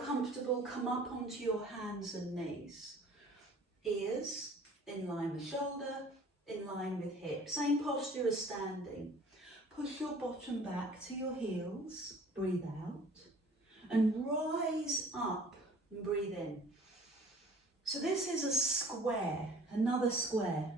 you're comfortable, come up onto your hands and knees. Ears in line with shoulder, in line with hip. Same posture as standing. Push your bottom back to your heels, breathe out, and rise up and breathe in. So this is a square, another square.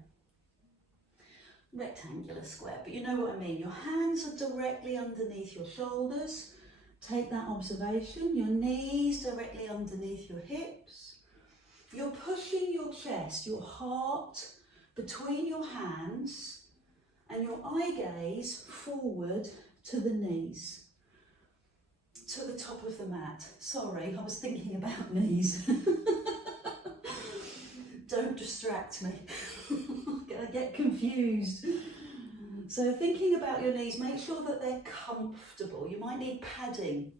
Rectangular square, but you know what I mean. Your hands are directly underneath your shoulders. Take that observation. Your knees directly underneath your hips. You're pushing your chest, your heart between your hands, and your eye gaze forward to the knees, to the top of the mat. Sorry, I was thinking about knees. Don't distract me. I get confused. So thinking about your knees, make sure that they're comfortable. You might need padding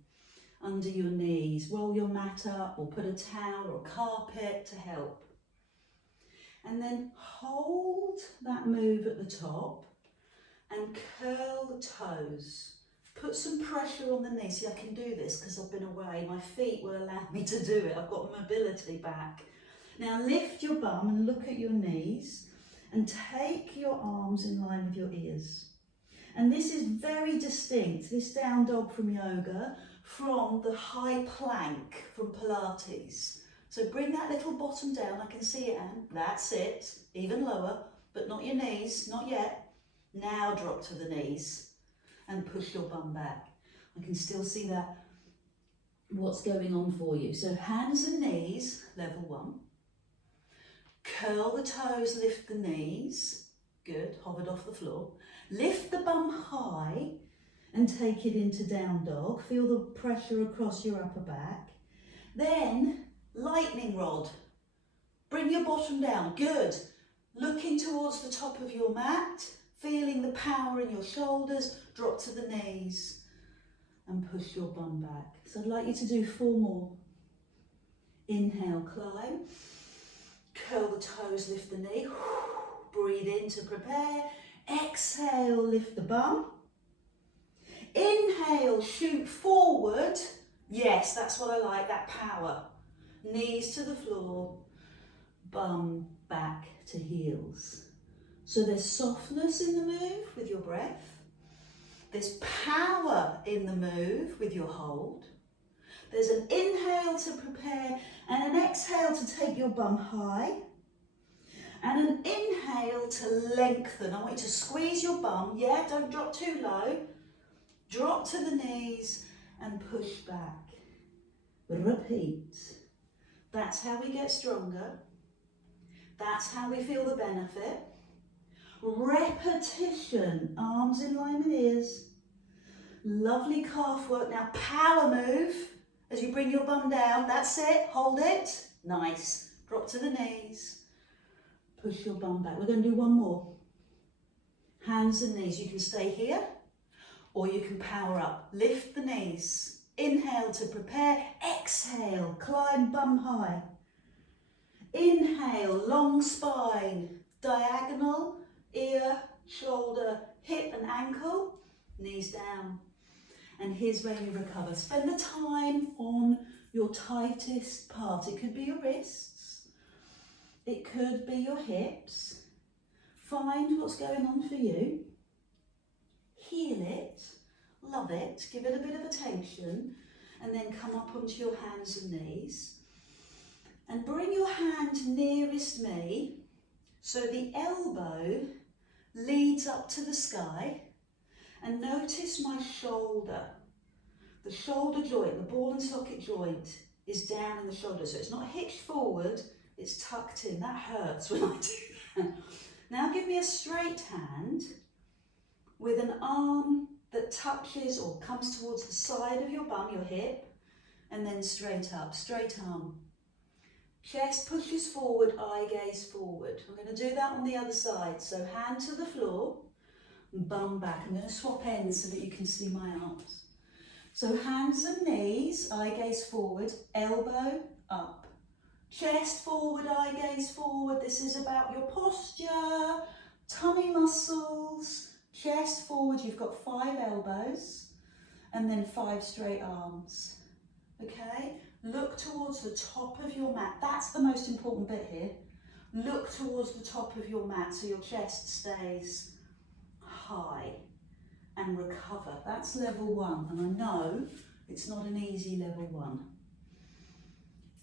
under your knees. Roll your mat up or put a towel or a carpet to help. And then hold that move at the top and curl the toes. Put some pressure on the knees. See, I can do this because I've been away. My feet will allow me to do it. I've got mobility back. Now lift your bum and look at your knees and take your arms in line with your ears. And this is very distinct, this down dog from yoga, from the high plank from Pilates. So bring that little bottom down, I can see it, Anne. That's it, even lower, but not your knees, not yet. Now drop to the knees and push your bum back. I can still see that, what's going on for you. So hands and knees, level 1. Curl the toes, lift the knees. Good, hovered off the floor. Lift the bum high and take it into down dog. Feel the pressure across your upper back. Then lightning rod. Bring your bottom down. Good. Looking towards the top of your mat. Feeling the power in your shoulders. Drop to the knees and push your bum back. So I'd like you to do 4 more. Inhale, climb. Curl the toes, lift the knee. Breathe in to prepare. Exhale, lift the bum. Inhale, shoot forward. Yes, that's what I like, that power. Knees to the floor, bum back to heels. So there's softness in the move with your breath. There's power in the move with your hold. There's an inhale to prepare and an exhale to take your bum high. And an inhale to lengthen. I want you to squeeze your bum. Yeah, don't drop too low. Drop to the knees and push back. Repeat. That's how we get stronger. That's how we feel the benefit. Repetition. Arms in line with ears. Lovely calf work. Now power move as you bring your bum down. That's it. Hold it. Nice. Drop to the knees. Push your bum back. We're going to do 1 more. Hands and knees. You can stay here or you can power up. Lift the knees. Inhale to prepare. Exhale. Climb bum high. Inhale. Long spine. Diagonal. Ear, shoulder, hip and ankle. Knees down. And here's where you recover. Spend the time on your tightest part. It could be your wrists. It could be your hips. Find what's going on for you. Heal it. Love it. Give it a bit of attention. And then come up onto your hands and knees. And bring your hand nearest me so the elbow leads up to the sky. And notice my shoulder. The shoulder joint, the ball and socket joint is down in the shoulder. So it's not hitched forward. It's tucked in. That hurts when I do that. Now give me a straight hand with an arm that touches or comes towards the side of your bum, your hip, and then straight up, straight arm. Chest pushes forward, eye gaze forward. I'm going to do that on the other side. So hand to the floor, bum back. I'm going to swap ends so that you can see my arms. So hands and knees, eye gaze forward, elbow up. Chest forward, eye gaze forward. This is about your posture, tummy muscles, chest forward. You've got 5 elbows and then 5 straight arms. Okay? Look towards the top of your mat. That's the most important bit here. Look towards the top of your mat so your chest stays high, and recover. That's level 1, and I know it's not an easy level 1.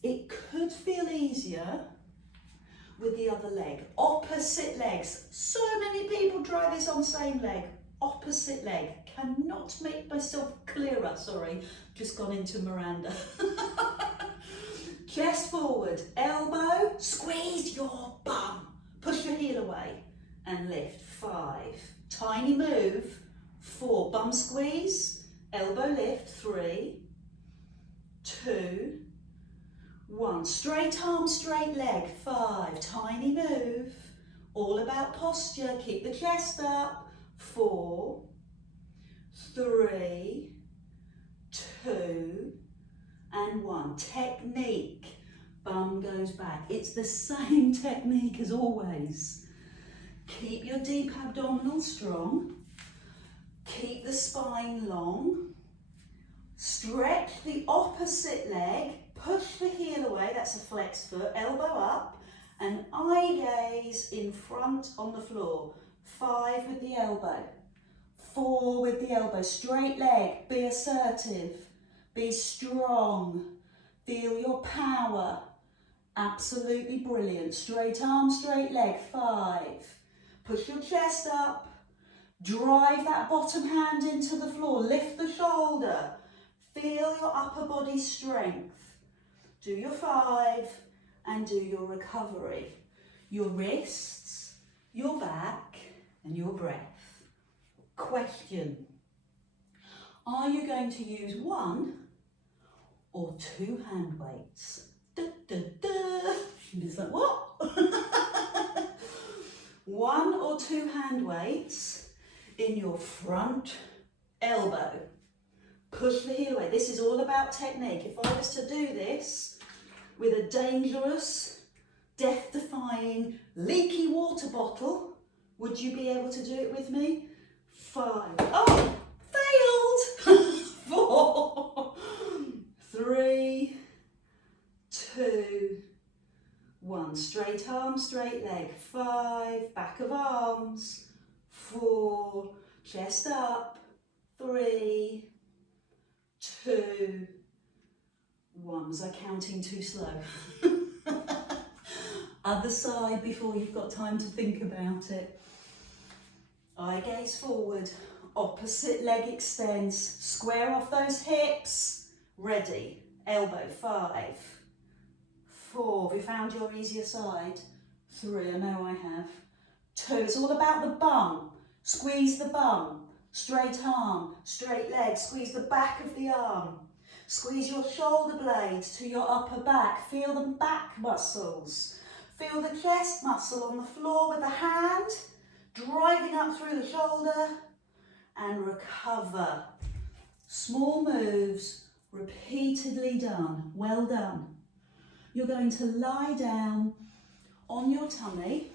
It could feel easier with the other leg. Opposite legs. So many people try this on same leg. Opposite leg. Cannot make myself clearer, sorry. Just gone into Miranda. Chest forward, elbow, squeeze your bum. Push your heel away and lift. 5. Tiny move. 4. Bum squeeze, elbow lift. 3, 2, 1. Straight arm, straight leg. 5. Tiny move. All about posture. Keep the chest up. 4, 3, 2, and 1. Technique. Bum goes back. It's the same technique as always. Keep your deep abdominal strong. Keep the spine long. Stretch the opposite leg. Push the heel away. That's a flex foot. Elbow up. And eye gaze in front on the floor. 5 with the elbow. 4 with the elbow. Straight leg. Be assertive. Be strong. Feel your power. Absolutely brilliant. Straight arm, straight leg. 5. Push your chest up. Drive that bottom hand into the floor. Lift the shoulder. Feel your upper body strength. Do your 5 and do your recovery. Your wrists, your back and your breath. Question. Are you going to use 1 or 2 hand weights? Da, da, da. Is that what? 1 or 2 hand weights in your front elbow. Push the heel away. This is all about technique. If I was to do this with a dangerous, death-defying, leaky water bottle, would you be able to do it with me? 5. Oh, failed! 4, 3, 2, 1. Straight arm, straight leg. 5, back of arms. 4, chest up. 3, 2, 1. Was I counting too slow? Other side before you've got time to think about it. Eye gaze forward. Opposite leg extends. Square off those hips. Ready. Elbow. 5, 4. Have you found your easier side? 3. I know I have. 2. It's all about the bum. Squeeze the bum. Straight arm, straight leg. Squeeze the back of the arm. Squeeze your shoulder blades to your upper back. Feel the back muscles. Feel the chest muscle on the floor with the hand. Driving up through the shoulder. And recover. Small moves, repeatedly done. Well done. You're going to lie down on your tummy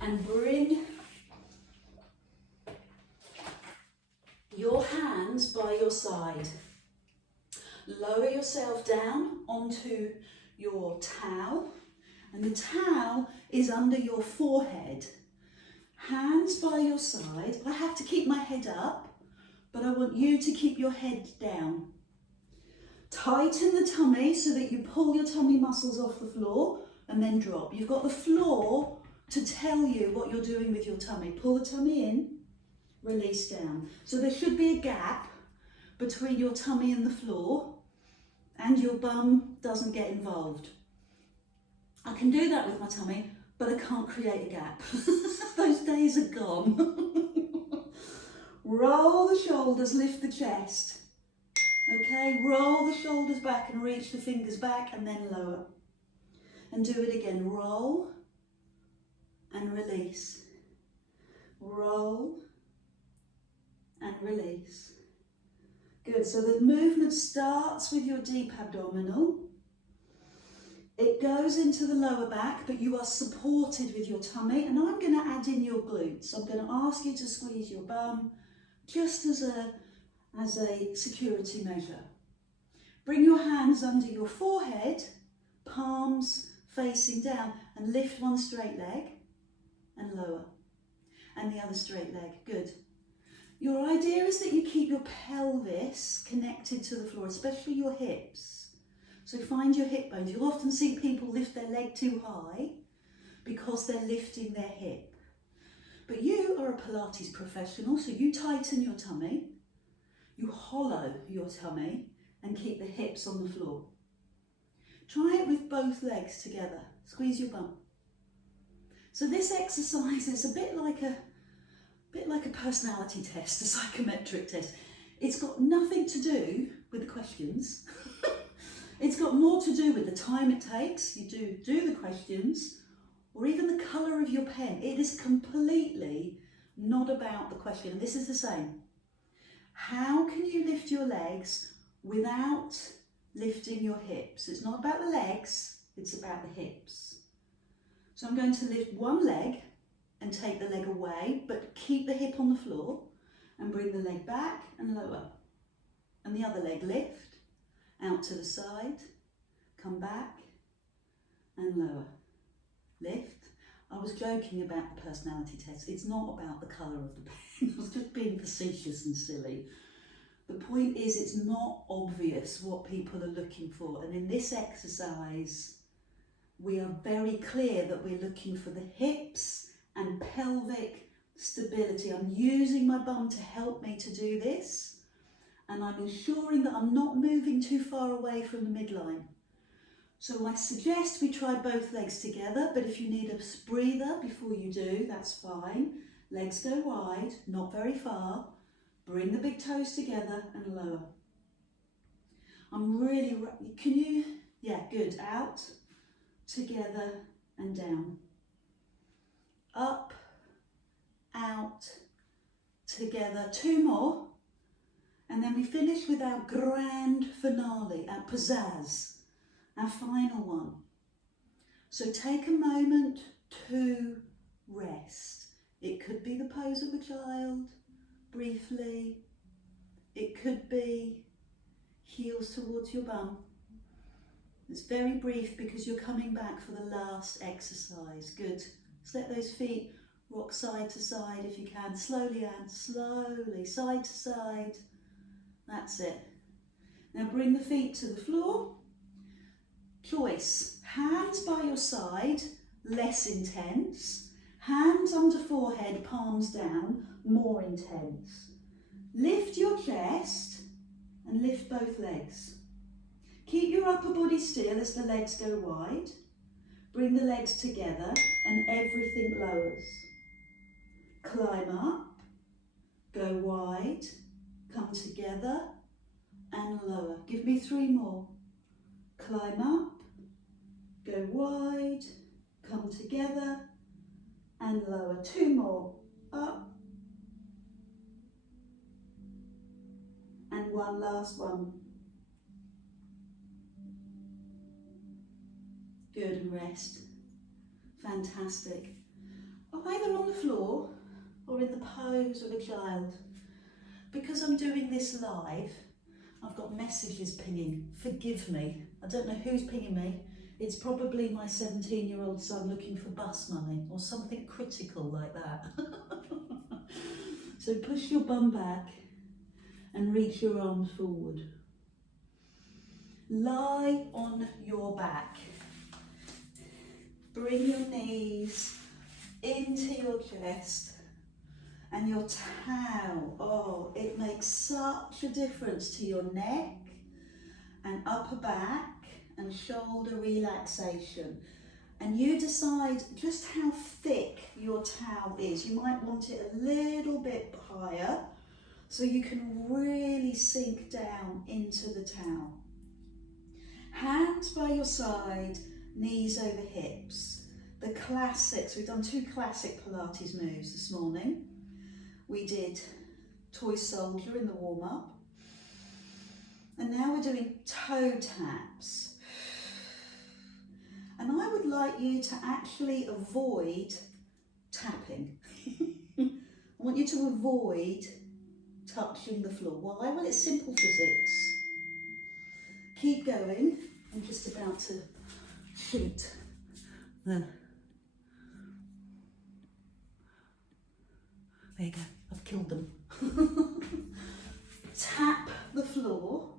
and bring your hands by your side. Lower yourself down onto your towel, and the towel is under your forehead. Hands by your side. I have to keep my head up, but I want you to keep your head down. Tighten the tummy so that you pull your tummy muscles off the floor and then drop. You've got the floor to tell you what you're doing with your tummy. Pull the tummy in, release down. So there should be a gap between your tummy and the floor, and your bum doesn't get involved. I can do that with my tummy, but I can't create a gap. Those days are gone. Roll the shoulders, lift the chest. Okay, roll the shoulders back and reach the fingers back and then lower. And do it again. Roll and release. Roll and release. Good, so the movement starts with your deep abdominal. It goes into the lower back, but you are supported with your tummy, and I'm going to add in your glutes. I'm going to ask you to squeeze your bum just as a security measure. Bring your hands under your forehead, palms facing down, and lift one straight leg and lower. And the other straight leg, good. Your idea is that you keep your pelvis connected to the floor, especially your hips. So find your hip bones. You'll often see people lift their leg too high because they're lifting their hip. But you are a Pilates professional, so you tighten your tummy, you hollow your tummy and keep the hips on the floor. Try it with both legs together. Squeeze your bum. So this exercise is a bit like a personality test, a psychometric test. It's got nothing to do with the questions. It's got more to do with the time it takes. You do the questions, or even the colour of your pen. It is completely not about the question. And this is the same. How can you lift your legs without lifting your hips? It's not about the legs, it's about the hips. So I'm going to lift one leg and take the leg away, but keep the hip on the floor and bring the leg back and lower. And the other leg lift, out to the side, come back and lower. Lift. I was joking about the personality test. It's not about the colour of the pen. I was just being facetious and silly. The point is, it's not obvious what people are looking for. And in this exercise, we are very clear that we're looking for the hips and pelvic stability. I'm using my bum to help me to do this. And I'm ensuring that I'm not moving too far away from the midline. So I suggest we try both legs together, but if you need a breather before you do, that's fine. Legs go wide, not very far. Bring the big toes together and lower. Yeah, good. Out, together and down. Up, out, together. Two more. And then we finish with our grand finale, our pizzazz, our final one. So take a moment to rest. It could be the pose of a child, briefly. It could be heels towards your bum. It's very brief because you're coming back for the last exercise. Good. Just let those feet rock side to side if you can. Slowly, and slowly, side to side. That's it. Now bring the feet to the floor. Choice. Hands by your side, less intense. Hands under forehead, palms down, more intense. Lift your chest and lift both legs. Keep your upper body still as the legs go wide. Bring the legs together and everything lowers. Climb up, go wide, come together and lower. Give me three more. Climb up, go wide, come together and lower. Two more. Up. And one last one. Good, and rest. Fantastic. Either on the floor or in the pose of a child. Because I'm doing this live, I've got messages pinging. Forgive me. I don't know who's pinging me. It's probably my 17-year-old son looking for bus money or something critical like that. So push your bum back and reach your arms forward. Lie on your back. Bring your knees into your chest and your towel. Oh, it makes such a difference to your neck and upper back and shoulder relaxation. And you decide just how thick your towel is. You might want it a little bit higher so you can really sink down into the towel. Hands by your side, knees over hips. The classics, we've done two classic Pilates moves this morning. We did toy soldier in the warm-up. And now we're doing toe taps. And I would like you to actually avoid tapping. I want you to avoid touching the floor. Why? Well, it's simple physics. Keep going. I'm just about to shoot the... There you go, I've killed them. Tap the floor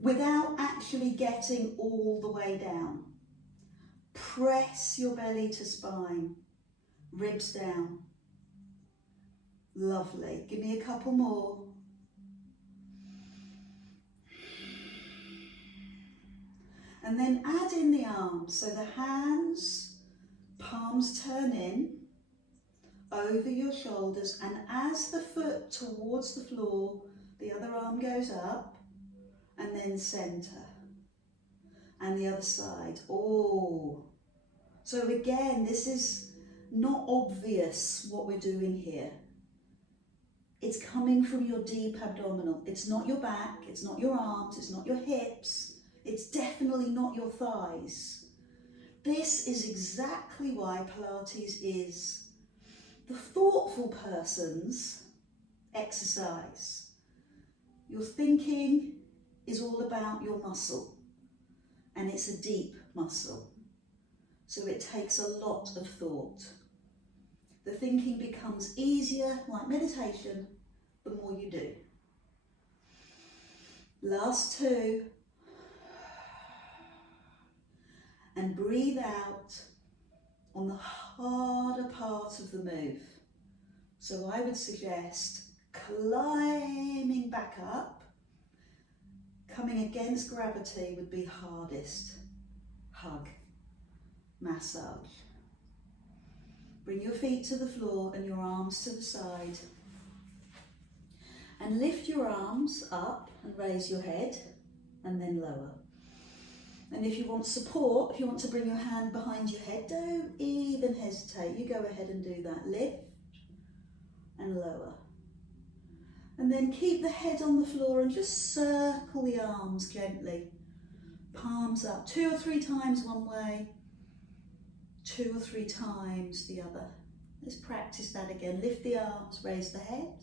without actually getting all the way down. Press your belly to spine, ribs down. Lovely. Give me a couple more. And then add in the arms. So the hands, palms turn in over your shoulders, and as the foot towards the floor, the other arm goes up, and then center. And the other side. Oh. So again, this is not obvious what we're doing here. It's coming from your deep abdominal. It's not your back, it's not your arms, it's not your hips. It's definitely not your thighs. This is exactly why Pilates is the thoughtful person's exercise. Your thinking is all about your muscle, and it's a deep muscle. So it takes a lot of thought. The thinking becomes easier, like meditation, the more you do. Last two. And breathe out on the harder part of the move. So I would suggest climbing back up. Coming against gravity would be hardest. Hug. Massage. Bring your feet to the floor and your arms to the side. And lift your arms up and raise your head, and then lower. And if you want support, if you want to bring your hand behind your head, don't even hesitate. You go ahead and do that. Lift and lower. And then keep the head on the floor and just circle the arms gently. Palms up 2 or 3 times one way, 2 or 3 times the other. Let's practice that again. Lift the arms, raise the head,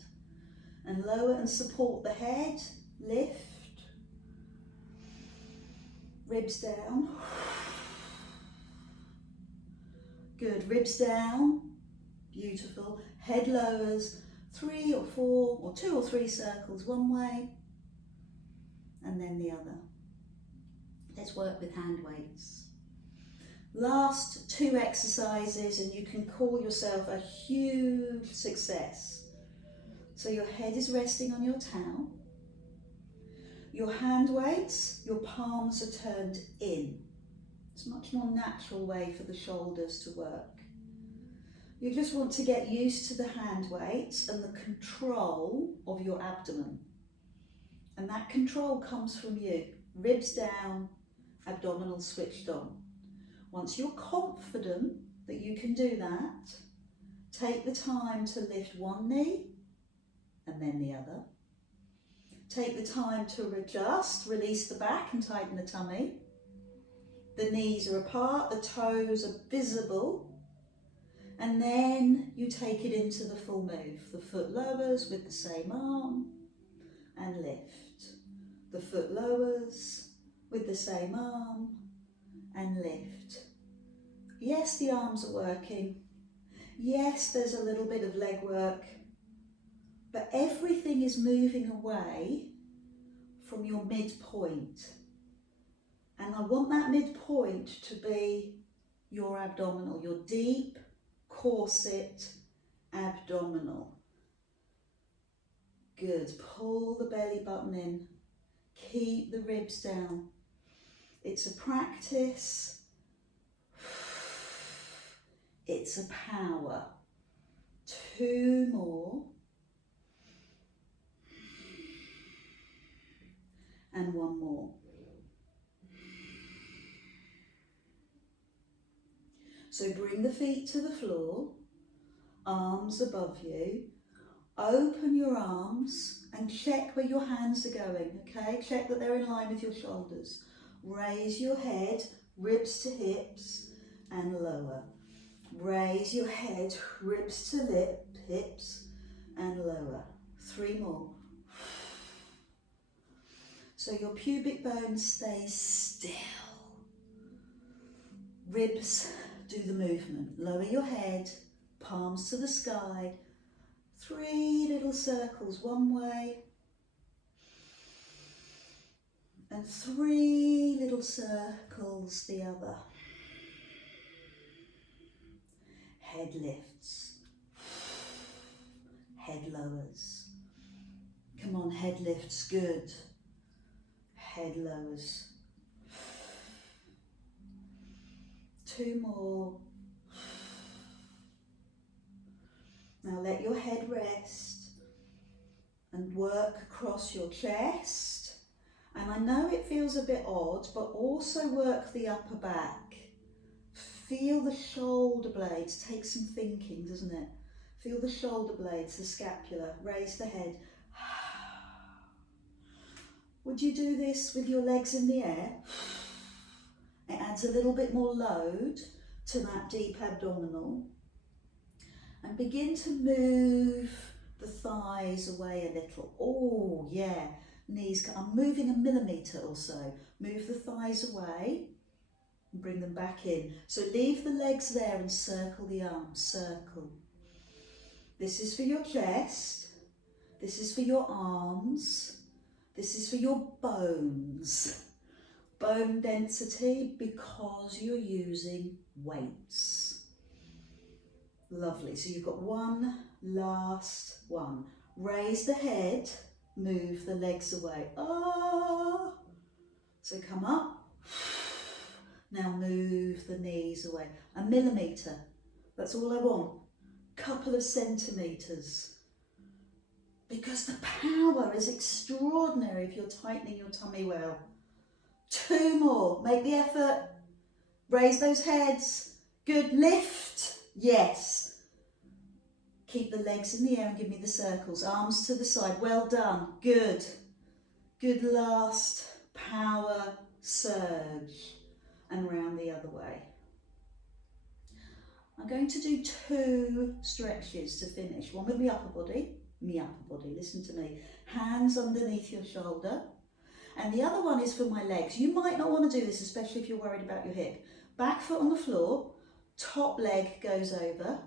and lower and support the head. Lift. Ribs down. Good, ribs down. Beautiful. Head lowers 3 or 4 or 2 or 3 circles one way, and then the other. Let's work with hand weights. Last 2 exercises, and you can call yourself a huge success. So your head is resting on your towel. Your hand weights, your palms are turned in. It's a much more natural way for the shoulders to work. You just want to get used to the hand weights and the control of your abdomen. And that control comes from you. Ribs down, abdominal switched on. Once you're confident that you can do that, take the time to lift one knee and then the other. Take the time to adjust, release the back and tighten the tummy. The knees are apart, the toes are visible. And then you take it into the full move. The foot lowers with the same arm and lift. The foot lowers with the same arm and lift. Yes, the arms are working. Yes, there's a little bit of leg work. But everything is moving away from your midpoint. And I want that midpoint to be your abdominal, your deep corset abdominal. Good. Pull the belly button in. Keep the ribs down. It's a practice. It's a power. 2 more. And 1 more. So bring the feet to the floor, arms above you. Open your arms and check where your hands are going, okay? Check that they're in line with your shoulders. Raise your head, ribs to hips, and lower. Raise your head, ribs to hips, and lower. 3 more. So your pubic bone stays still. Ribs do the movement. Lower your head, palms to the sky. 3 little circles one way. And 3 little circles the other. Head lifts. Head lowers. Come on, head lifts, good. Head lowers. 2 more. Now let your head rest and work across your chest. And I know it feels a bit odd, but also work the upper back. Feel the shoulder blades. Takes some thinking, doesn't it? Feel the shoulder blades, the scapula. Raise the head. Would you do this with your legs in the air? It adds a little bit more load to that deep abdominal. And begin to move the thighs away a little. Oh, yeah. Knees, I'm moving 1 millimetre or so. Move the thighs away and bring them back in. So leave the legs there and circle the arms, circle. This is for your chest. This is for your arms. This is for your bones. Bone density because you're using weights. Lovely. So you've got one last one. Raise the head, move the legs away. Ah. So come up. Now move the knees away. 1 millimetre. That's all I want. Couple of centimetres. Because the power is extraordinary if you're tightening your tummy well. 2 more. Make the effort. Raise those heads. Good. Lift. Yes. Keep the legs in the air and give me the circles. Arms to the side. Well done. Good. Good last power surge. And round the other way. I'm going to do 2 stretches to finish. One with the upper body. Listen to me. Hands underneath your shoulder. And the other one is for my legs. You might not want to do this, especially if you're worried about your hip. Back foot on the floor, top leg goes over.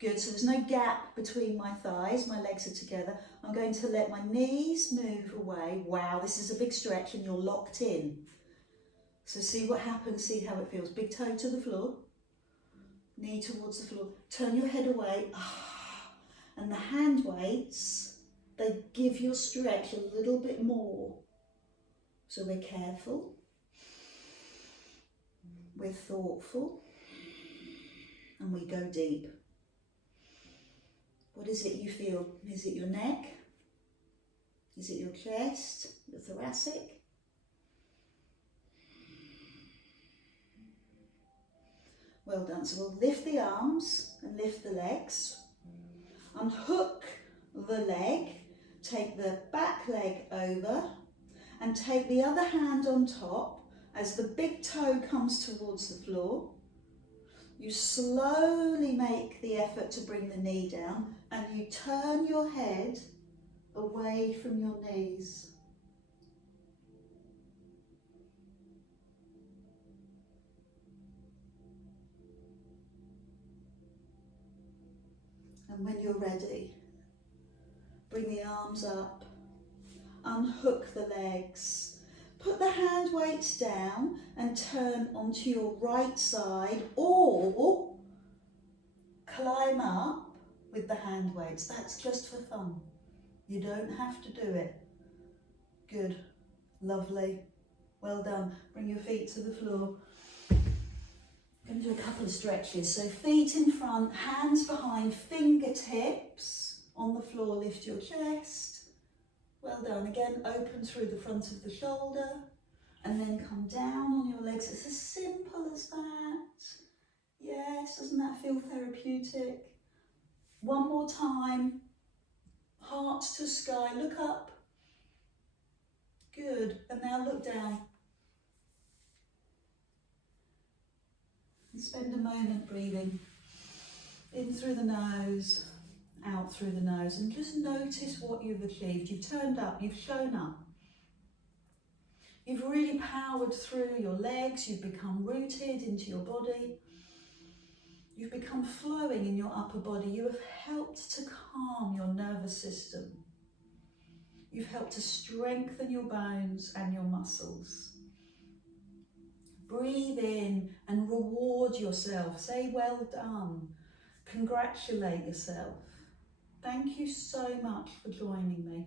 Good, so there's no gap between my thighs, my legs are together. I'm going to let my knees move away. Wow, this is a big stretch and you're locked in. So see what happens, see how it feels. Big toe to the floor, knee towards the floor. Turn your head away. And the hand weights, they give your stretch a little bit more. So we're careful, we're thoughtful, and we go deep. What is it you feel? Is it your neck? Is it your chest? Your thoracic? Well done. So we'll lift the arms and lift the legs. Unhook the leg, take the back leg over and take the other hand on top as the big toe comes towards the floor. You slowly make the effort to bring the knee down and you turn your head away from your knees. And when you're ready, bring the arms up, unhook the legs, put the hand weights down and turn onto your right side or climb up with the hand weights. That's just for fun. You don't have to do it. Good, lovely, well done. Bring your feet to the floor. I'm going to do a couple of stretches. So feet in front, hands behind, fingertips on the floor, lift your chest. Well done. Again, open through the front of the shoulder and then come down on your legs. It's as simple as that. Yes, doesn't that feel therapeutic? One more time. Heart to sky, look up. Good. And now look down. And spend a moment breathing in through the nose, out through the nose, and just notice what you've achieved. You've turned up, you've shown up. You've really powered through your legs, you've become rooted into your body. You've become flowing in your upper body. You have helped to calm your nervous system. You've helped to strengthen your bones and your muscles. Breathe in and reward yourself. Say well done. Congratulate yourself. Thank you so much for joining me.